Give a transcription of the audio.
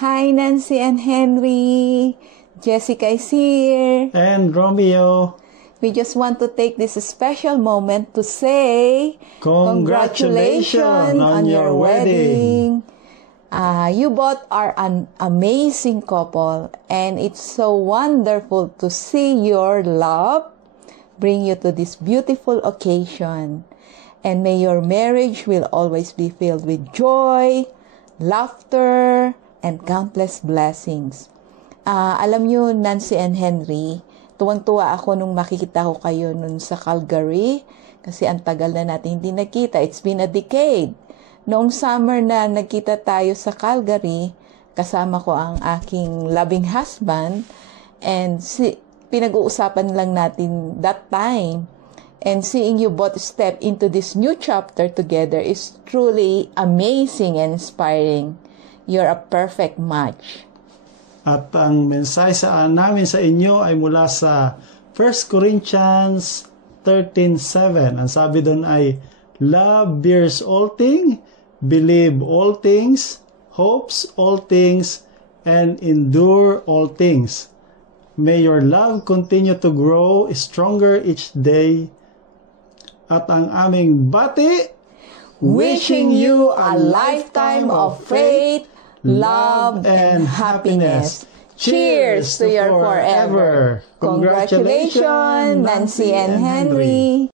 Hi, Nancy and Henry. Jessica is here. And Romeo. We just want to take this special moment to say Congratulations on your wedding. You both are an amazing couple, and it's so wonderful to see your love bring you to this beautiful occasion. And may your marriage will always be filled with joy, laughter, and countless blessings. Alam nyo, Nancy and Henry, tuwang-tuwa ako nung makikita ko kayo nun sa Calgary kasi ang tagal na natin hindi nakita. It's been a decade. Noong summer na nagkita tayo sa Calgary, kasama ko ang aking loving husband and pinag-uusapan lang natin that time. And seeing you both step into this new chapter together is truly amazing and inspiring. You're a perfect match. At ang mensahe namin sa inyo ay mula sa 1 Corinthians 13:7. Ang sabi doon ay, love bears all things, believe all things, hopes all things, and endure all things. May your love continue to grow stronger each day. At ang aming bati, wishing you a lifetime of faith, love, and happiness. Cheers to your forever. Congratulations, Nancy and Henry.